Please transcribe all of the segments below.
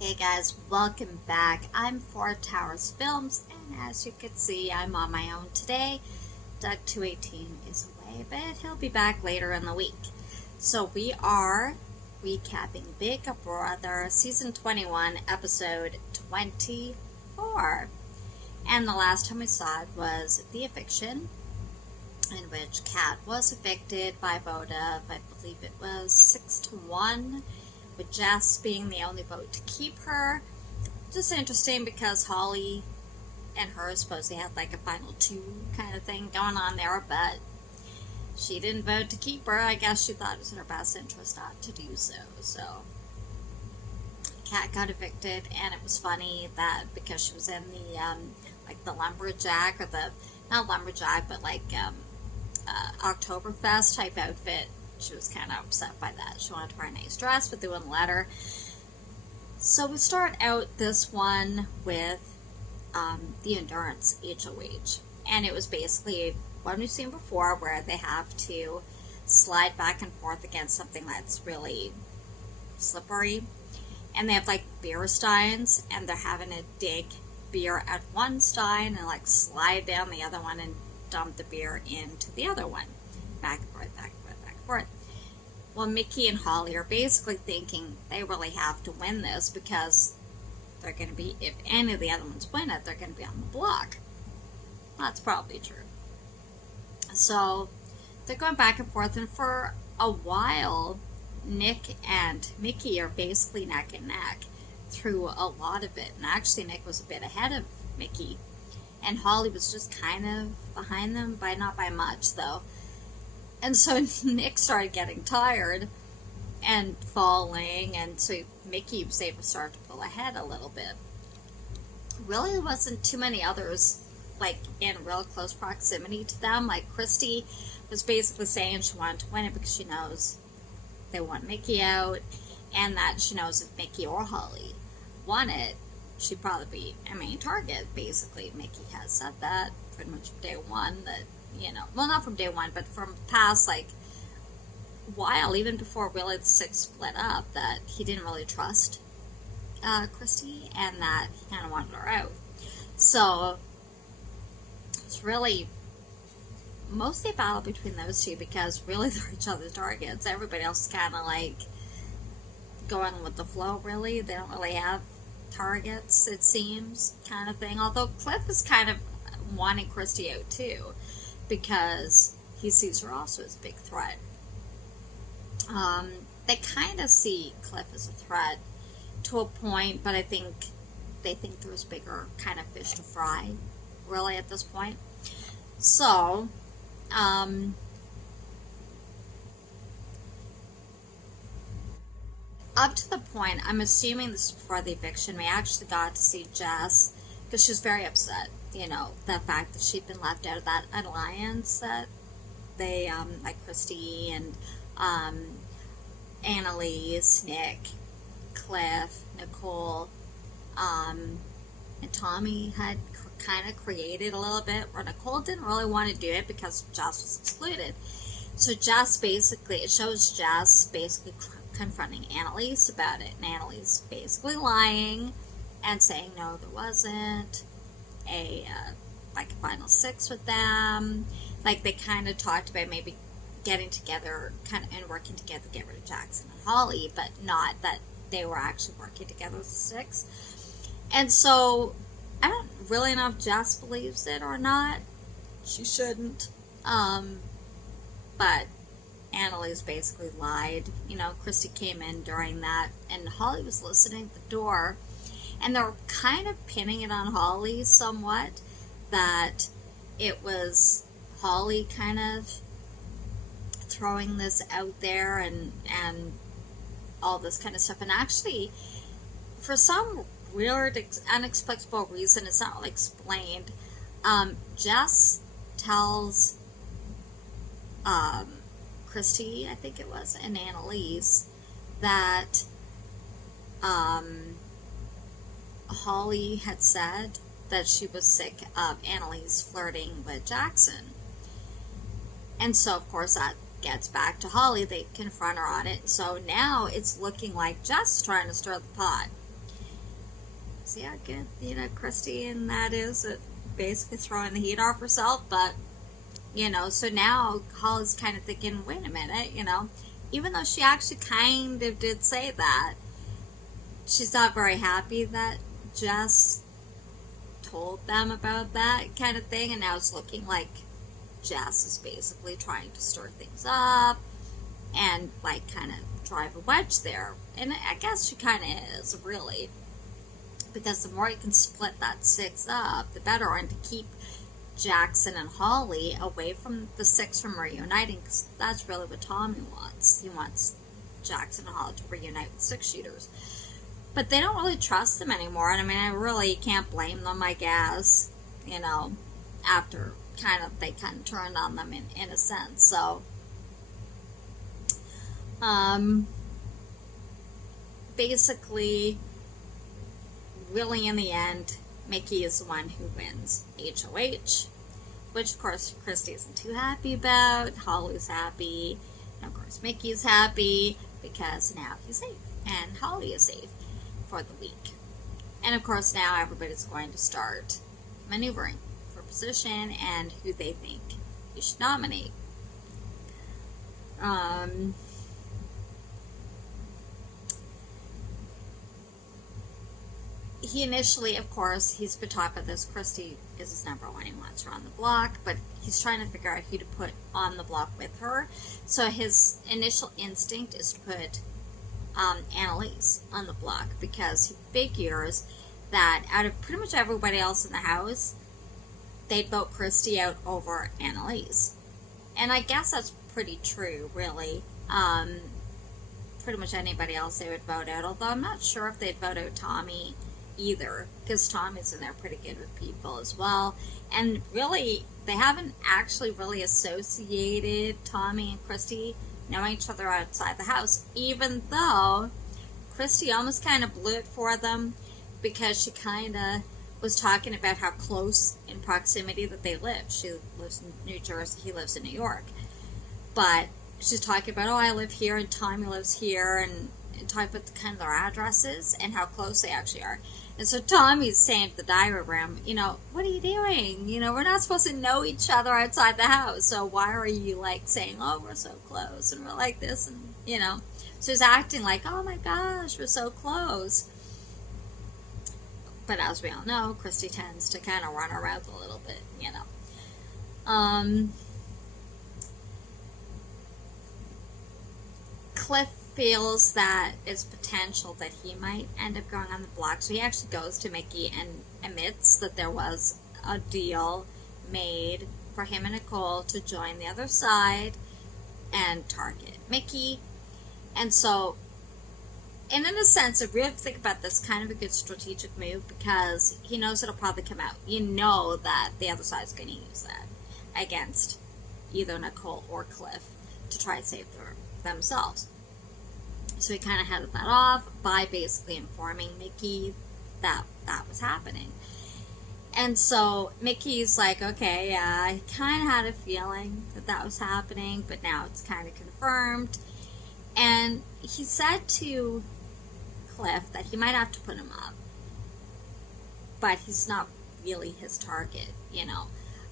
Hey guys, welcome back. I'm Four Towers Films, and as you can see, I'm on my own today. Doug 218 is away, but he'll be back later in the week. So we are recapping Big Brother Season 21, Episode 24. And the last time we saw it was the eviction, in which Kat was evicted by a vote of, I believe it was 6-1, with Jess being the only vote to keep her. Just interesting because Holly and her supposedly had like a final two kind of thing going on there, but she didn't vote to keep her. I guess she thought it was in her best interest not to do so. So Kat got evicted, and it was funny that because she was in the like the lumberjack, or the not lumberjack, but like Oktoberfest type outfit, she was kind of upset by that. She wanted to wear a nice dress, but they wouldn't let her. So we start out this one with the endurance HOH, and it was basically one we've seen before, where they have to slide back and forth against something that's really slippery, and they have like beer steins, and they're having to dig beer at one stein and like slide down the other one and dump the beer into the other one, back and forth, back and forth, back and forth. Well, Mickey and Holly are basically thinking they really have to win this, because they're going to be, if any of the other ones win it, they're going to be on the block. That's probably true. So they're going back and forth, and for a while, Nick and Mickey are basically neck and neck through a lot of it. And actually, Nick was a bit ahead of Mickey, and Holly was just kind of behind them, not by much though. And so Nick started getting tired and falling, and so Mickey was able to start to pull ahead a little bit. Really, there wasn't too many others like in real close proximity to them. Like Christy was basically saying she wanted to win it because she knows they want Mickey out, and that she knows if Mickey or Holly won it, she'd probably be a main target. Basically, Mickey has said that pretty much from day one, that, you know, well, not from day one, but from past, like, while, even before really the six split up, that he didn't really trust Christy, and that he kind of wanted her out. So it's really mostly a battle between those two, because really they're each other's targets. Everybody else is kind of like going with the flow, really. They don't really have targets, it seems, kind of thing. Although Cliff is kind of wanting Christy out too, because he sees her also as a big threat. They kind of see Cliff as a threat to a point, but I think they think there's bigger kind of fish to fry, really, at this point. So, up to the point, I'm assuming this is before the eviction, we actually got to see Jess, because she was very upset, you know, the fact that she'd been left out of that alliance that they, like Christy and Annalise, Nick, Cliff, Nicole, and Tommy had kind of created a little bit, where Nicole didn't really want to do it because Jess was excluded. So Jess basically, it shows Jess basically confronting Annalise about it, and Annalise basically lying and saying no, there wasn't a like a final six with them. Like, they kind of talked about maybe getting together kind of and working together to get rid of Jackson and Holly, but not that they were actually working together as a six. And so I don't really know if Jess believes it or not. She shouldn't. But Annalise basically lied. You know, Christy came in during that, and Holly was listening at the door, and they were kind of pinning it on Holly somewhat, that it was Holly kind of throwing this out there and all this kind of stuff. And actually, for some weird, inexplicable reason, it's not really explained, Jess tells Christy, I think it was, and Annalise, that Holly had said that she was sick of Annalise flirting with Jackson. And so, of course, that gets back to Holly. They confront her on it. So now it's looking like Jess is trying to stir the pot. thinks, yeah, good, you know, Christy, and that is basically throwing the heat off herself. But, you know, so now Holly's kind of thinking, wait a minute, you know, even though she actually kind of did say that, she's not very happy that Jess told them about that kind of thing, and now it's looking like Jess is basically trying to stir things up and, like, kind of drive a wedge there. And I guess she kind of is, really, because the more you can split that 6 up, the better, and to keep Jackson and Holly away from the 6 from reuniting, because that's really what Tommy wants. He wants Jackson and Holly to reunite with 6 shooters. But they don't really trust them anymore, and I mean, I really can't blame them, I guess, you know, after they kind of turned on them in a sense. So, basically, really in the end, Mickey is the one who wins HOH, which of course Christy isn't too happy about. Holly's happy, and of course Mickey's happy because now he's safe, and Holly is safe for the week. And of course now everybody's going to start maneuvering for position and who they think you should nominate. He initially, of course, he's been taught by this. Christy is his number one. He wants her on the block, but he's trying to figure out who to put on the block with her. So his initial instinct is to put Annalise on the block, because he figures that out of pretty much everybody else in the house, they'd vote Christy out over Annalise. And I guess that's pretty true, really. Pretty much anybody else they would vote out, although I'm not sure if they'd vote out Tommy either, because Tommy's in there pretty good with people as well. And really, they haven't actually really associated Tommy and Christy knowing each other outside the house, even though Christy almost kind of blew it for them, because she kind of was talking about how close in proximity that they live. She lives in New Jersey, he lives in New York. But she's talking about, oh, I live here and Tommy lives here, and talking about kind of their addresses and how close they actually are. And so Tommy's saying to the diary room, you know, what are you doing? You know, we're not supposed to know each other outside the house, so why are you, like, saying, oh, we're so close, and we're like this, and, you know. So he's acting like, oh my gosh, we're so close. But as we all know, Christy tends to kind of run her mouth a little bit, you know. Cliff feels that it's potential that he might end up going on the block, so he actually goes to Mickey and admits that there was a deal made for him and Nicole to join the other side and target Mickey. And so, and in a sense, if you really think about this, kind of a good strategic move, because he knows it'll probably come out. You know that the other side is going to use that against either Nicole or Cliff to try to save themselves. So he kind of headed that off by basically informing Mickey that that was happening. And so Mickey's like, okay, I kind of had a feeling that that was happening, but now it's kind of confirmed. And he said to Cliff that he might have to put him up, but he's not really his target, you know.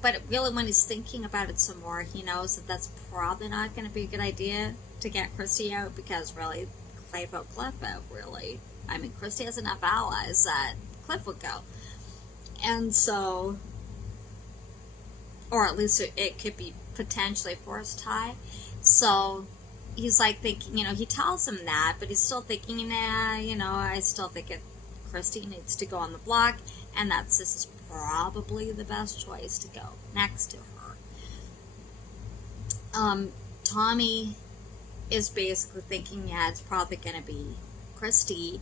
But really, when he's thinking about it some more, he knows that that's probably not going to be a good idea to get Christy out, because really, they vote Cliff out, really. I mean, Christy has enough allies that Cliff would go. And so, or at least it could be potentially a forced tie. So he's like thinking, you know, he tells him that, but he's still thinking, nah, you know, I still think Christy needs to go on the block, and this is probably the best choice to go next to her. Tommy is basically thinking, yeah, it's probably going to be Christy.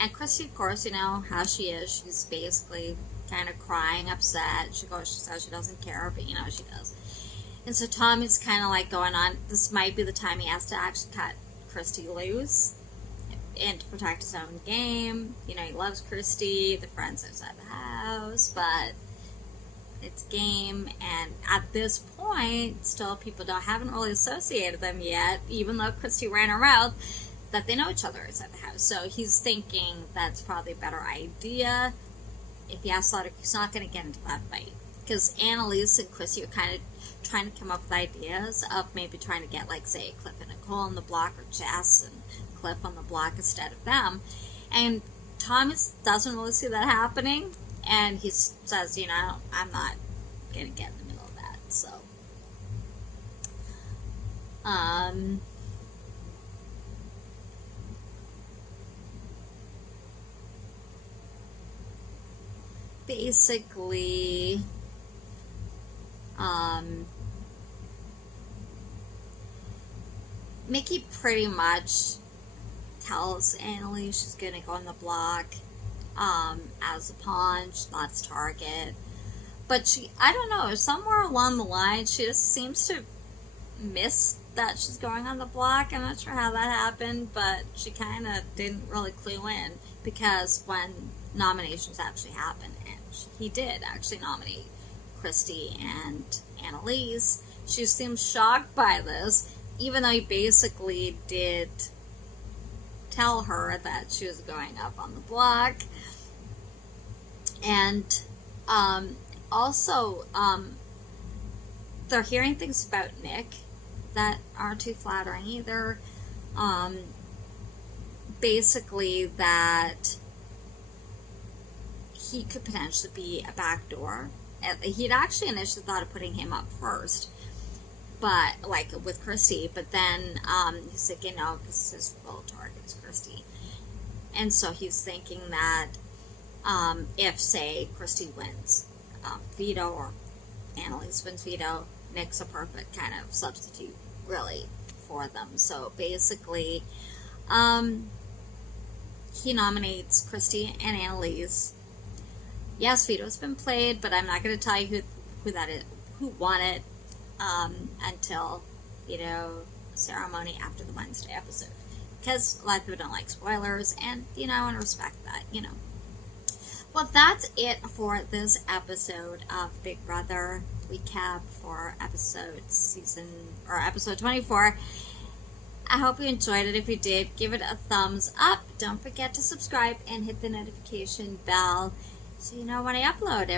And Christy, of course, you know how she is. She's basically kind of crying, upset. She says she doesn't care, but you know she does. And so Tommy's kind of like going on, this might be the time he has to actually cut Christy loose and to protect his own game. You know, he loves Christy, the friends outside the house, but it's game. And at this point, still people haven't really associated them yet, even though Christy ran her mouth that they know each other inside the house. So he's thinking that's probably a better idea. If he asks Slaughter, he's not going to get into that fight. Because Annalise and Chrissy are kind of trying to come up with ideas of maybe trying to get, like, say, Cliff and Nicole on the block, or Jess and Cliff on the block instead of them. And Thomas doesn't really see that happening. And he says, you know, I'm not going to get in the middle of that. So, basically, Mickey pretty much tells Annalise she's gonna go on the block as a pawn, not as target. But I don't know, somewhere along the line, she just seems to miss that she's going on the block. I'm not sure how that happened, but she kind of didn't really clue in, because when nominations actually happened, and he did actually nominate Christy and Annalise, she seemed shocked by this, even though he basically did tell her that she was going up on the block. And also, they're hearing things about Nick that aren't too flattering either. Basically that he could potentially be a backdoor. He'd actually initially thought of putting him up first, but, like, with Christy, but then he's like, you know, because his real target is Christy. And so he's thinking that if, say, Christy wins veto, or Annalise wins veto, Nick's a perfect kind of substitute, really, for them. So basically, he nominates Christy and Annalise. Yes, veto's been played, but I'm not going to tell you who that is, who won it, until, you know, ceremony after the Wednesday episode. Because a lot of people don't like spoilers, and, you know, I want to respect that, you know. Well, that's it for this episode of Big Brother recap for episode 24. I hope you enjoyed it. If you did, give it a thumbs up. Don't forget to subscribe and hit the notification bell so you know when I upload.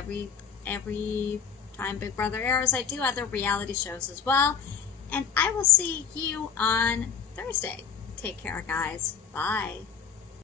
Every time Big Brother airs, I do other reality shows as well. And I will see you on Thursday. Take care, guys. Bye.